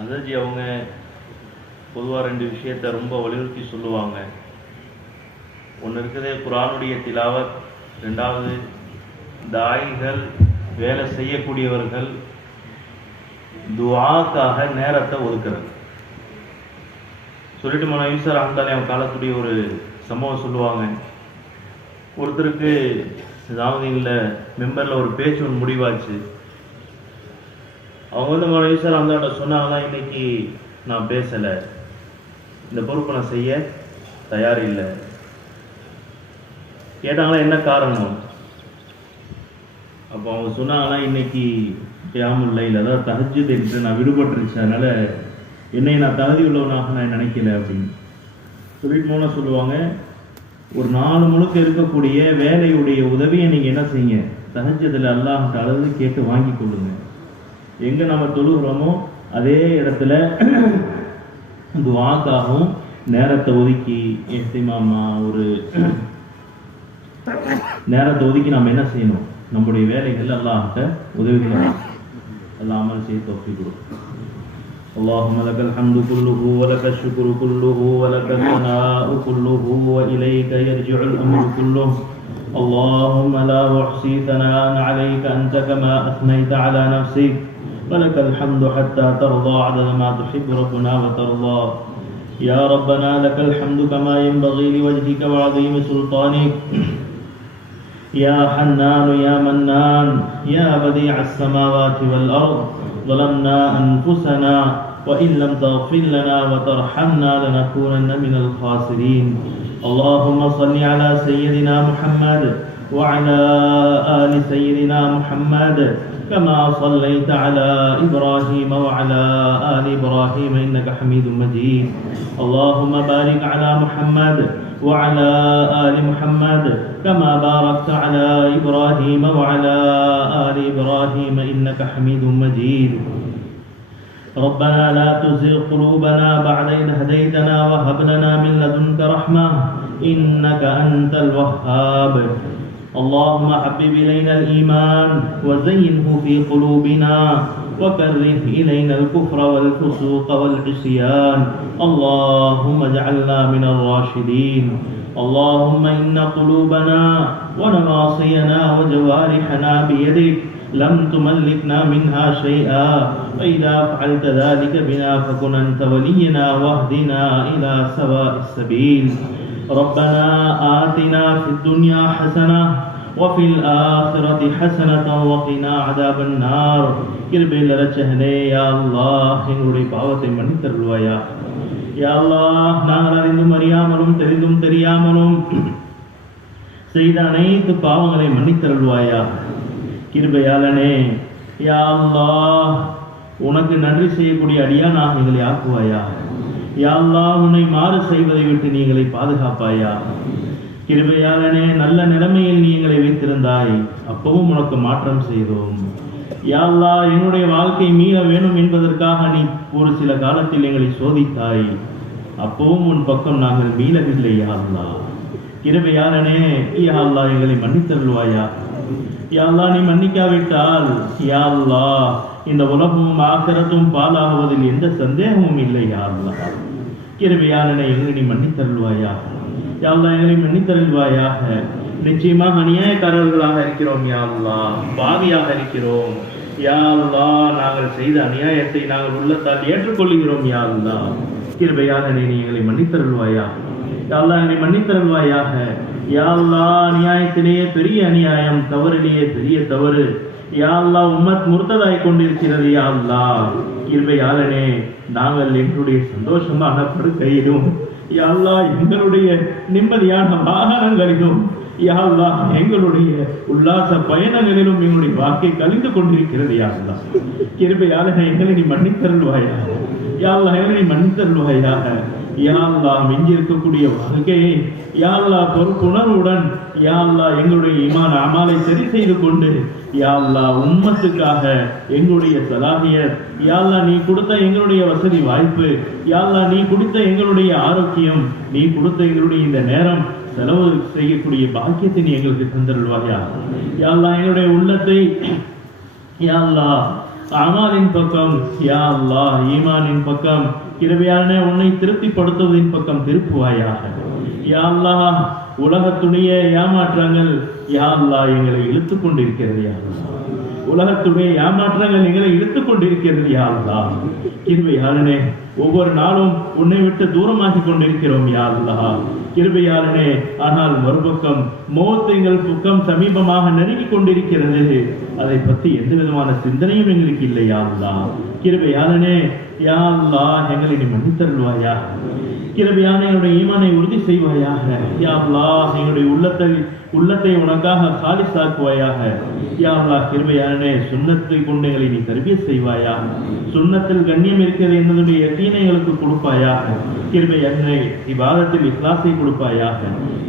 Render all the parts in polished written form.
அதாஜி அவங்க பொதுவாக 2 விஷயத்தை ரொம்ப வலியுறுத்தி சொல்லுவாங்க. ஒன்று இருக்குது குர்ஆனுடைய திலாவத், 2வது தாயிகள் வேலை செய்யக்கூடியவர்கள் துஆக்காக நேரத்தை ஒதுக்குறது. சொல்லிட்டு மன யூசர் அஹ்மதாலே அவன் காலத்துடைய ஒரு சம்பவம் சொல்லுவாங்க. ஒருத்தருக்கு ஜாமதீனில் மெம்பரில் ஒரு பேச்சு ஒன்று முடிவாச்சு. அவங்க வந்து மன யூசர் அஹ்மதாட்ட சொன்னாங்கன்னா, இன்னைக்கு நான் பேசலை, இந்த பொறுப்பை நான் செய்ய தயார் இல்லை. கேட்டாங்களா என்ன காரணம்? அப்போ அவங்க சொன்னாங்கன்னா, இன்னைக்கு கியாமுல் லைல், அதாவது தஹஜ்ஜுத் என்று நான் விடுபட்டுருச்சு, அதனால என்னை நான் தகுதி உள்ளவனாக நான் நினைக்கல அப்படின்னு சொல்லிட்டு மூலம் சொல்லுவாங்க. ஒரு 4 முழுக்க இருக்கக்கூடிய வேலையுடைய உதவியை நீங்கள் என்ன செய்யுங்க, தஹஜ்ஜுதில் அல்லாஹ் அளவு கேட்டு வாங்கி கொள்ளுங்க. எங்கே நம்ம தொழுகிறோமோ அதே இடத்துல துஆக்காகவும் நேரத்தை ஒதுக்கி இஹ்திமாமா ஒரு நேரத்தை ஒதுக்கி நாம் என்ன செய்யணும், நம்முடைய வேலைகள் அல்லாஹ்ட்ட உதவிகள் அல்லாஹ் அமல் செய்ய தௌஃபீக் கொடுக்கும். اللهم لك الحمد كله ولك الشكر كله ولك الثناء كله وإليك يرجع الأمر كله. اللهم لا أحصي ثناء عليك أنت كما أثنيت على نفسك، ولك الحمد حتى ترضى عدد ما تحب ربنا وترضى. يا ربنا لك الحمد كما ينبغي لوجهك وعظيم سلطانك. يا حنان يا منان يا بديع السماوات والأرض، ظلمنا أنفسنا وإن لم تغفر لنا وترحمنا لنكونن من الخاسرين. اللهم صل على سيدنا محمد وعلى آل سيدنا محمد كما صليت على إبراهيم وعلى آل إبراهيم إنك حميد مجيد. اللهم بارك على محمد وعلى آل محمد كما باركت على إبراهيم وعلى آل إبراهيم إنك حميد مجيد. ربنا لا تزغ قلوبنا بعد إذ هديتنا وهب لنا من لدنك رحمة إنك أنت الوهاب. اللهم حبب إلينا الإيمان وزينه في قلوبنا وكره إلينا الكفر والفسوق والعصيان. اللهم اجعلنا من الراشدين. اللهم إن قلوبنا ونواصينا وجوارحنا بيدك لم تملكنا منها شيئا، فإذا فعلت ذلك بنا فكن أنت ولينا واهدنا إلى سواء السبيل. ربنا آتنا في الدنيا حسنة وفي الآخرة حسنة وقنا عذاب النار. கிருபையில் ரச்சகனே யா அல்லாஹ், எங்களுடைய பாவத்தை மன்னித்தருள்வாயா. யா அல்லாஹ், நாங்கள் அறிந்தும் அறியாமலும் தெரிந்தும் தெரியாமலும் செய்த அனைத்து பாவங்களை மன்னித்தருள்வாயா. கிருபையாளனே யா அல்லாஹ், உனக்கு நன்றி செய்யக்கூடிய அடியானாக எங்களை ஆக்குவாயா. யா அல்லாஹ், உன்னை மாறு செய்வதை விட்டு நீ எங்களை பாதுகாப்பாயா. கிருபையாளனே, நல்ல நிலைமையில் நீ எங்களை வைத்திருந்தாய், அப்பவும் உனக்கு மாற்றம் செய்தோம். யா அல்லாஹ், என்னுடைய வாழ்க்கை மீள வேணும் என்பதற்காக நீ ஒரு சில காலத்தில் எங்களை சோதித்தாய், அப்பவும் உன் பக்கம் நாங்கள் மீளவில்லை. யா அல்லாஹ், கிருபையாளனே யா அல்லாஹ், எங்களை மன்னித்தருள்வாயா. யா அல்லாஹ், நீ மன்னிக்காவிட்டால் யா அல்லாஹ், இந்த உலகமும் ஆகிரத்தும் பாலாகுவதில் எந்த சந்தேகமும் இல்லை. யா அல்லாஹ், கிருபையாளனே, எங்களை நீ மன்னித்தருள்வாயா. யா அல்லாஹ், எங்களை மன்னித்தருள்வாயாக. நிச்சயமாக அநியாயக்காரர்களாக இருக்கிறோம் யா அல்லாஹ், பாவியாக இருக்கிறோம் யா அல்லாஹ். நாங்கள் செய்த அநியாயத்தை நாங்கள் உள்ளத்தால் ஏற்றுக்கொள்கிறோம் யா அல்லாஹ். கிருபையாளனே, நீ எங்களை மன்னித்தருள்வாயா. யா அல்லாஹ், எங்களை மன்னித்தருள்வாயாக. யா அல்லாஹ், அநியாயத்திலேயே பெரிய அநியாயம், தவறிலேயே பெரிய தவறு யா அல்லாஹ் உம்மத் முர்த்ததாய் கொண்டிருக்கிறது. யா அல்லாஹ், கிருபையாளனே, நாங்கள் எங்களுடைய சந்தோஷமான படுக்கையிலும் யா அல்லாஹ், எங்களுடைய நிம்மதியான வாகனங்களிலும் யா அல்லாஹ், எங்களுடைய உல்லாச பயணங்களிலும் எங்களுடைய வாழ்க்கை கழிந்து கொண்டிருக்கிறது. யா அல்லாஹ், கிருபையாளனே, எங்களை நீ மன்னித்தருள்வாயா. யா அல்லாஹ், எங்களை நீ மன்னித்தருள்வாயாக. யா அல்லாஹ், மிஞ்சி இருக்கக்கூடிய வாழ்க்கையை யா அல்லாஹ் பொறுப்புணர்வுடன் யா அல்லாஹ் எங்களுடைய ஈமான் அமாலை சரி செய்து கொண்டு யா அல்லாஹ் உம்மத்துக்காக எங்களுடைய சலாஹியத் யா அல்லாஹ், நீ கொடுத்த எங்களுடைய வசதி வாய்ப்பு யா அல்லாஹ், நீ கொடுத்த எங்களுடைய ஆரோக்கியம், நீ கொடுத்த எங்களுடைய இந்த நேரம் செலவு செய்யக்கூடிய பாக்கியத்தை நீ எங்களுக்கு தந்தருள்வாயா. யா அல்லாஹ், எங்களுடைய உள்ளத்தை யா அல்லாஹ் அமாலின் பக்கம், யா அல்லாஹ் ஈமானின் பக்கம், கிருபையாளனே உன்னை திருப்திப்படுத்துவதின் பக்கம் திருப்புவாயாக. யா அல்லாஹ் உலகத்துடைய ஏமாற்றங்கள் யா அல்லாஹ் எங்களை இழுத்துக் கொண்டிருக்கிறது. யா அல்லாஹ் உலகத்துடைய ஏமாற்றங்கள் எங்களை இழுத்துக் கொண்டிருக்கிறது. யா அல்லாஹ் கிருபையாளனே ஒவ்வொரு நாளும் உன்னை விட்டு தூரமாகி கொண்டிருக்கிறோம். யா அல்லாஹ் கிருபையாளனே, ஆனால் மறுபக்கம் மௌத் எங்கள் பக்கம் சமீபமாக நெருங்கி கொண்டிருக்கிறது. அதை பற்றி எந்த விதமான சிந்தனையும் எங்களுக்கு இல்லை. யா அல்லாஹ் கிருபையாளனே, யா அல்லாஹ் எங்களை நீ மன்னித்தருள்வாயா. கிருபையான எங்களுடைய ஈமானை உறுதி செய்வாயாக. யா அல்லாஹ் எங்களுடைய உள்ளத்தை உனக்காக காலிசாக்குவாயாக. யா அல்லாஹ் கிருபையானே, சுன்னத்தை கொண்டு எங்களை நீ தர்பியத் செய்வாயாக. சுன்னத்தில் கண்ணியம் இருக்கிறது என்பதுடைய யகீனை எங்களுக்கு கொடுப்பாயாக. கிருபையானே, இபாதத்தில் இக்லாஸை கொடுப்பாயாக.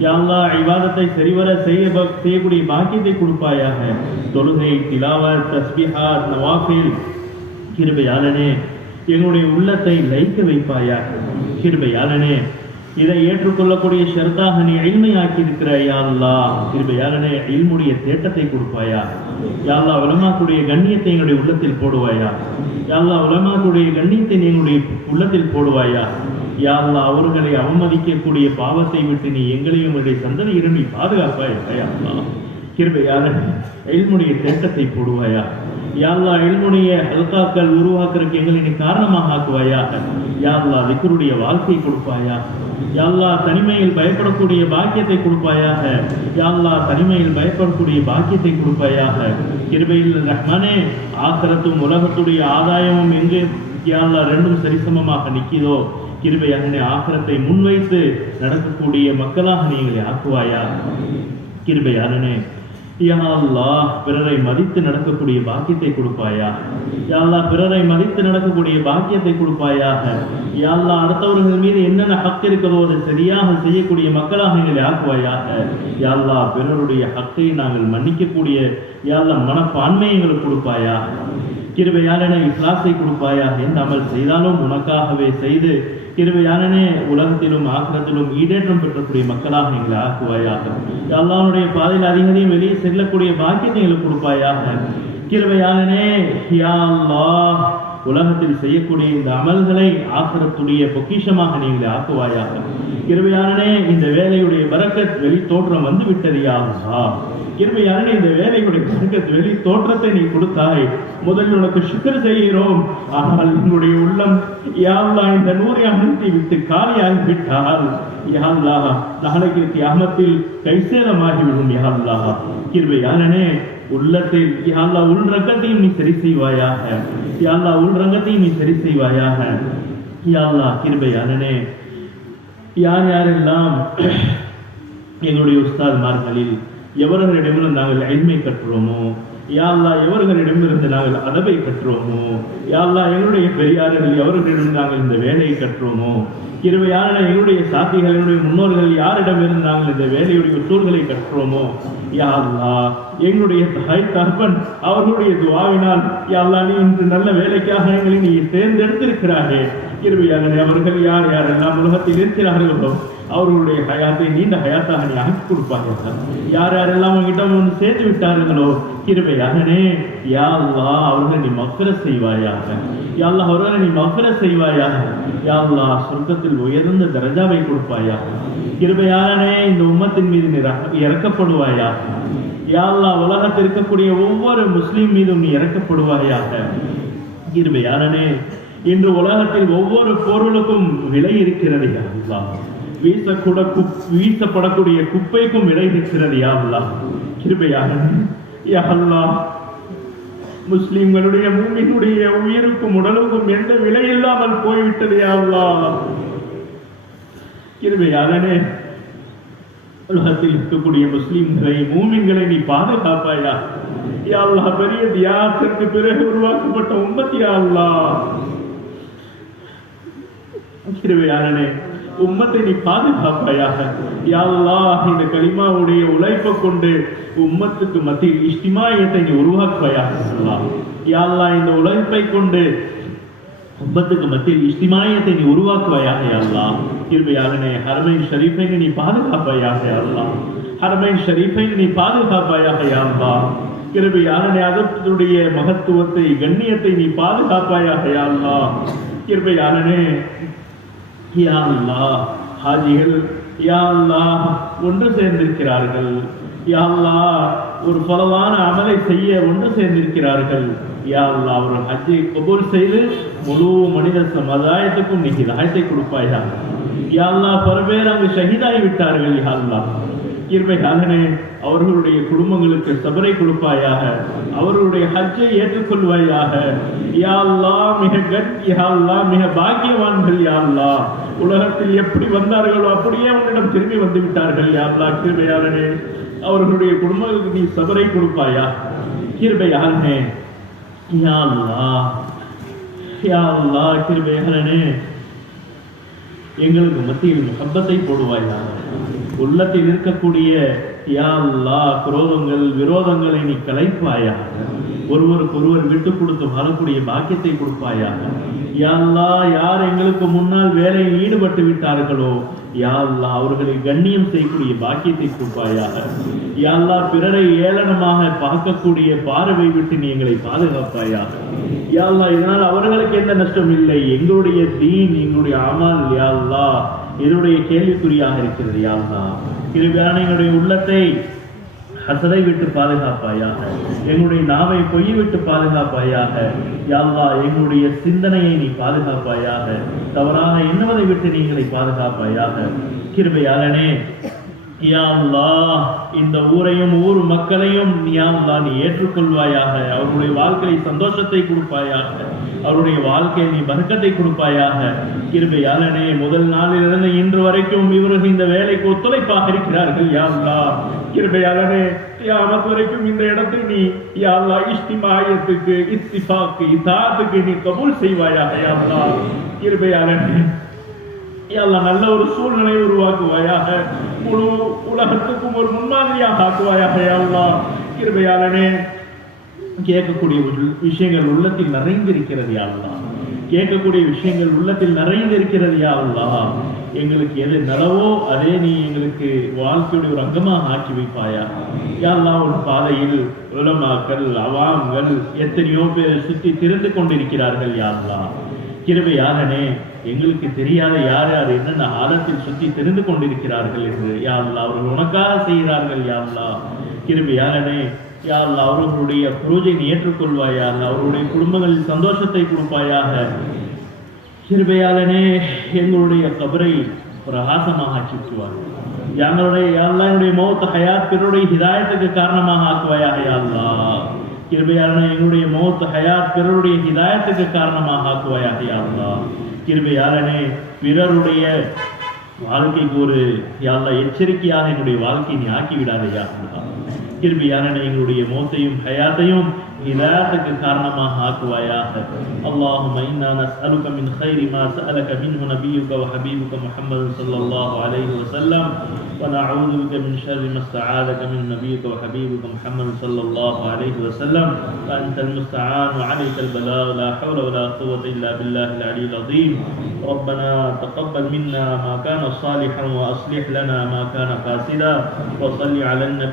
யா அல்லாஹ் இபாதத்தை சரிவர செய்யக்கூடிய பாக்கியத்தை கொடுப்பாயாக. தொழுகை, திலாவத், தஸ்பீஹாத், நவாஃபில் கிருபையானே எங்களுடைய உள்ளத்தை லயிக்க வைப்பாயாக. கிருபையாளனே, இதை ஏற்றுக்கொள்ளக்கூடிய ஷர்த்தாக நீ இல்மையாக்கி இருக்கிறாய். யா அல்லாஹ் கிருபையாளனே, இல்முடைய தேட்டத்தை கொடுப்பாயா. யா அல்லாஹ் உலமாக்குடைய கண்ணியத்தை எங்களுடைய உள்ளத்தில் போடுவாயா. யா அல்லாஹ் உலமாக்குடைய கண்ணியத்தை எங்களுடைய உள்ளத்தில் போடுவாயா. யா அல்லாஹ் அவர்களை அவமதிக்கக்கூடிய பாவத்தை விட்டு நீ எங்களையும் எங்களுடைய சந்ததியிடம் நீ பாதுகாப்பாயா. யா அல்லாஹ் கிருபையாளனே, இல்முடைய தேட்டத்தை போடுவாயா. யா அல்லாஹ் இல்முடைய ஹல்காக்கள் உருவாக்குறதுக்கு எங்களை நீ காரணமாக ஆக்குவாயாக. யா அல்லாஹ் திக்ருடைய வாழ்க்கையை கொடுப்பாயா. யா அல்லாஹ் தனிமையில் பயப்படக்கூடிய பாக்கியத்தை கொடுப்பாயாக. யா அல்லாஹ் தனிமையில் பயப்படக்கூடிய பாக்கியத்தை கொடுப்பாயாக. கிருபையில் ரஹ்மானே, ஆக்கிரத்தும் உலகத்துடைய ஆதாயமும் எங்கு யா அல்லாஹ் ரெண்டும் சரிசமமாக நிற்கிதோ கிருபையாகனே, ஆக்கிரத்தை முன்வைத்து நடக்கக்கூடிய மக்களாக நீங்களை ஆக்குவாயா. கிருபையாகனே, யா அல்லாஹ் பிறரை மதித்து நடக்கக்கூடிய பாக்கியத்தை கொடுப்பாயா. யா அல்லாஹ் பிறரை மதித்து நடக்கக்கூடிய பாக்கியத்தை கொடுப்பாயாக. யா அல்லாஹ் அடுத்தவர்கள் மீது என்னென்ன ஹக் இருக்கிறதோ அதை சரியாக செய்யக்கூடிய மக்களாக எங்களை ஆக்குவாயாக. யா அல்லாஹ் பிறருடைய ஹக்கை நாங்கள் மன்னிக்கக்கூடிய யா அல்லாஹ் மனப்பான்மையை எங்களுக்கு கொடுப்பாயா. கிருபையாளனே, இக்லாஸை கொடுப்பாயா. எந்த அமல் செய்தாலும் உனக்காகவே செய்து கிருபையாளனே உலகத்திலும் ஆக்கிரத்திலும் ஈடேற்றம் பெற்றக்கூடிய மக்களாக எங்களை ஆக்குவாயாக. அல்லாஹ்வுடைய பாதையில் அதிகத்தையும் வெளியே செல்லக்கூடிய பாக்கியத்தை எங்களுக்கு கொடுப்பாயாக. கிருபையாளனே, யா அல்லாஹ் உலகத்தில் செய்யக்கூடிய இந்த அமல்களை ஆக்கிரத்துடைய பொக்கிஷமாக நீங்கள் ஆக்குவாயாக. கிருபையாளனே, இந்த வேலையுடைய பரக்கத் வெளி தோற்றம் வந்து விட்டது. யா அல்லாஹ் கிருபையாளனே, இந்த வேலையுடைய பரக்கத் வெளி தோற்றத்தை நீ கொடுத்தாய். முதலில் உனக்கு சுக்ர் செய்கிறோம். ஆனால் என்னுடைய உள்ளம் யா அல்லாஹ் இந்த நூரை அமர்த்தி விட்டு காலியாகிவிட்டால் யா அல்லாஹ் நாளைக்கு கியாமத்தில் கைசேதமாகிவிடும். யா அல்லாஹ் கிருபையாளனே, உள்ளத்தில் யா அல்லாஹ் உள் ரங்கத்தையும் நீ சரி செய்வாயாக. யா அல்லாஹ் உள் ரங்கத்தையும் நீ சரி செய்வாயாக. யா அல்லாஹ் கிருபையாளனே, யார் யாரெல்லாம் எங்களுடைய உஸ்தாத்மார்களில் எவர்களிடமிருந்து நாங்கள் இல்மை கற்றோமோ, யா அல்லாஹ் எவர்களிடமிருந்து நாங்கள் அதபை கற்றோமோ, யா அல்லாஹ் எங்களுடைய பெரியார்கள் எவர்களிடம் நாங்கள் இந்த வேலையை கற்றோமோ, கிருபையான எங்களுடைய சாத்திகள் என்னுடைய முன்னோர்கள் யாரிடமிருந்து நாங்கள் இந்த வேலையுடைய உசூல்களை கற்றோமோ, யா அல்லாஹ் எங்களுடைய தாய் தகப்பன் அவர்களுடைய துஆவினால் யா அல்லாஹ் நீ இன்று நல்ல வேலைக்காக எங்களை நீ தேர்ந்தெடுத்திருக்கிறாரே. கிருபையாளனே, அவர்கள் யார் யாரெல்லாம் உலகத்தில் இருக்கிறார்களோ அவர்களுடைய ஹயாத்தை நீண்ட ஹயாத்தாக நீ ஆக்கி கொடுப்பாயாக. யார் யாரெல்லாம் அவங்ககிட்ட வந்து சேர்த்து விட்டார்களோ கிருபையாகனே, யா அல்லாஹ் அவர்களை நீ மக்ஃபிரத் செய்வாயாக. யா அல்லாஹ் அவர்களை நீ மக்ஃபிரத் செய்வாயாக. யா அல்லாஹ் சொர்க்கத்தில் உயர்ந்த தரஜாவை கொடுப்பாயாக. கிருபையாகனே, இந்த உம்மத்தின் மீது நீ இறக்கப்படுவாயாக. யா அல்லாஹ் உலகத்தில் இருக்கக்கூடிய ஒவ்வொரு முஸ்லீம் மீதும் நீ இறக்கப்படுவாயாக. கிருபையாகனே, இன்று உலகத்தில் ஒவ்வொரு பொருளுக்கும் விலை இருக்கிறது. யா அல்லாஹ் வீசப்படக்கூடிய குப்பைக்கும் விலை இருக்கிறது. யா அல்லாஹ் கிருபையாகனே, யா அல்லாஹ் முஸ்லிம்களுடைய மூமினுடைய உயிருக்கும் உடலுக்கும் எந்த விலை இல்லாமல் போய்விட்டது. யா அல்லாஹ் கிருபையாகனே, உலகத்தில் இருக்கக்கூடிய முஸ்லிம்களை மூமின்களை நீ பாதுகாப்பாயா. யா அல்லாஹ் பெரிய தியாகத்திற்கு பிறகு உருவாக்கப்பட்ட உம்மத். யா அல்லாஹ் கிருபையாகனே, உம்மத்தை நீ பாதுகாப்பாயாக. யா அல்லாஹ் இந்த கலிமாவுடைய உழைப்பை கொண்டு உம்மத்துக்கு மத்தியில் இஸ்திமாயத்தை நீ உருவாக்குவாயாக. யா அல்லாஹ் இந்த உழைப்பை கொண்டு உம்மத்துக்கு மத்தியில் இஸ்திமாயத்தை நீ உருவாக்குவாயாக. யா அல்லாஹ் கிருபையாகனே, ஹரமைன் ஷரீஃபை நீ பாதுகாப்பாயாக. யா அல்லாஹ் ஹரமைன் ஷரீஃபை நீ பாதுகாப்பாயாக. யா அல்லாஹ் கிருபையாளனே அதனுடைய மகத்துவத்தை கண்ணியத்தை நீ பாதுகாப்பாயாக யா அல்லாஹ். கிருபையாளனே யா அல்லாஹ், ஹாஜிகள் யா அல்லாஹ் ஒன்று சேர்ந்திருக்கிறார்கள். யா அல்லாஹ் ஒரு பலவான அமலை செய்ய ஒன்று சேர்ந்திருக்கிறார்கள். யா அல்லாஹ் அவர்கள் ஹஜ்ஜை கபூல் செய்து முழு மனித சமுதாயத்துக்கும் நீ ஹிதாயத்தை கொடுப்பாயாக. யா அல்லாஹ் பல பேர் அங்கு ஷஹீதாகி விட்டார்கள். யா அல்லாஹ் கிருபையாளனே அவர்களுடைய குடும்பங்களுக்கு சபரை கொடுப்பாயாக, அவர்களுடைய ஹஜ்ஜை ஏற்றுக்கொள்வாயாக. யா அல்லாஹ் யா அல்லாஹ் மிக பாக்கியவான்கள். யா அல்லாஹ் உலகத்தில் எப்படி வந்தார்களோ அப்படியே அவர்களிடம் திரும்பி வந்து விட்டார்கள். யா அல்லாஹ் கிருபையாளனே அவர்களுடைய குடும்பங்களுக்கு நீ சபரை கொடுப்பாயா. கிருபையாளனே யா அல்லாஹ் யா அல்லாஹ் கிருபையாளனே எங்களுக்கு மத்தியில் முஹப்பத்தை போடுவாயாக. உள்ளத்தில் இருக்கக்கூடிய யா அல்லாஹ் குரோதங்கள் விரோதங்களை நீ கலைப்பாயாக. ஒருவருக்கு ஒருவர் விட்டு கொடுத்து வாழக்கூடிய பாக்கியத்தை கொடுப்பாயாக. யா அல்லாஹ் யார் எங்களுக்கு முன்னால் வேலையில் ஈடுபட்டு விட்டார்களோ யா அல்லாஹ் அவர்களை கண்ணியம் செய்யக்கூடிய பாக்கியத்தை கொடுப்பாயாக. யா அல்லாஹ் பிறரை ஏளனமாக பார்க்கக்கூடிய பார்வை விட்டு நீ எங்களை பாதுகாப்பாயாக. யா அல்லாஹ் இதனால் அவர்களுக்கு எந்த நஷ்டம் இல்லை. எங்களுடைய தீன் எங்களுடைய அமல் யா அல்லாஹ் இதனுடைய கேள்விக்குறியாக இருக்கிறது. யா அல்லாஹ் கிருபையான எங்களுடைய உள்ளத்தை ஹசதை விட்டு பாதுகாப்பாயாக. எங்களுடைய நாவை பொய் விட்டு பாதுகாப்பாயாக. யா அல்லாஹ் எங்களுடைய சிந்தனையை நீ பாதுகாப்பாயாக. தவறாக எண்ணுவதை விட்டு நீங்களை பாதுகாப்பாயாக. கிருபையாளனே யா அல்லாஹ் இந்த ஊரையும் ஊர் மக்களையும் யா அல்லாஹ் நீ ஏற்றுக்கொள்வாயாக. அவருடைய வாழ்க்கையை சந்தோஷத்தை கொடுப்பாயாக. அவருடைய வாழ்க்கையை நீ பரக்கத்தை கொடுப்பாயாக. கிருபையாளனே முதல் நாளிலிருந்து இன்று வரைக்கும் இவர்கள் இந்த வேலைக்கு ஒத்துழைப்பாக இருக்கிறார்கள். யா அல்லாஹ் கிருபையாளனே கியாமத் வரைக்கும் இந்த இடத்தை நீ யா அல்லாஹ் இஸ்திமாயத்துக்கு இத்திஃபாக்கு இதாத்துக்கு நீ கபூல் செய்வாயாக. யா அல்லாஹ் கிருபையாளனே யா அல்லாஹ் நல்ல ஒரு சூழ்நிலை உருவாக்குவாயாக. முழு உலகத்துக்கும் ஒரு முன்மாதிரியாக ஆக்குவாயாக. யா அல்லாஹ் கிருபையாளனே கேட்கக்கூடிய விஷயங்கள் உள்ளத்தில் நிறைந்திருக்கிறது. யா அல்லாஹ் கேட்கக்கூடிய விஷயங்கள் உள்ளத்தில் நிறைந்திருக்கிறது. யா அல்லாஹ் எங்களுக்கு எது நலவோ அதே நீ எங்களுக்கு வாழ்க்கையுடைய ஒரு அங்கமாக ஆக்கி வைப்பாயா. யா அல்லாஹ் ஒரு பாதையில் உலமாக்கள் அவாம்கள் எத்தனையோ பேர் சுற்றி திரிந்து கொண்டிருக்கிறார்கள். யா அல்லாஹ் கிருபையாளனே எங்களுக்கு தெரியாத யார் யார் என்னென்ன ஆழத்தில் சுற்றி தெரிந்து கொண்டிருக்கிறார்கள் என்று யா அல்லாஹ் அவர்கள் உனக்காக செய்கிறார்கள். யா அல்லாஹ் கிருபையாளனே யா அல்லாஹ் அவர்களுடைய பூஜை நீ ஏற்றுக்கொள்வாயாக. அவர்களுடைய குடும்பங்களில் சந்தோஷத்தை கொடுப்பாயாக. கிருபையாளனே எங்களுடைய கபரை பிரகாசமாக ஆக்கிக்குவார். எங்களுடைய யா அல்லாஹ் என்னுடைய மௌத் ஹயாத் பிறருடைய ஹிதாயத்துக்கு காரணமாக ஆக்குவாயாக. யா அல்லாஹ் கிருபையாளனே எங்களுடைய மௌத் ஹயாத் பிறருடைய ஹிதாயத்துக்கு காரணமாக ஆக்குவாயாக. யா அல்லாஹ் கிருபையாளனே பிறருடைய வாழ்க்கைக்கு ஒரு யா அல்லாஹ் எச்சரிக்கையாக என்னுடைய வாழ்க்கையை நீ ஆக்கி விடாதே. யா அல்லாஹ் கிருபையாளனே எங்களுடைய மௌத்தையும் ஹயாத்தையும் ஹிதாயத்துக்கு காரணமாக ஆக்குவாயாக. اللهم إنا نسألك من خير ما سألك منه نبيك وحبيبك محمد صلى الله عليه وسلم ونعوذ بك من شر ما استعاذك من نبيك وحبيبك محمد صلى الله عليه وسلم فأنت المستعان وعليك البلاغ لا حول ولا قوة إلا بالله العلي العظيم. ربنا تقبل منا ما كان صالحا وأصلح لنا ما كان فاسدا وصل على النبي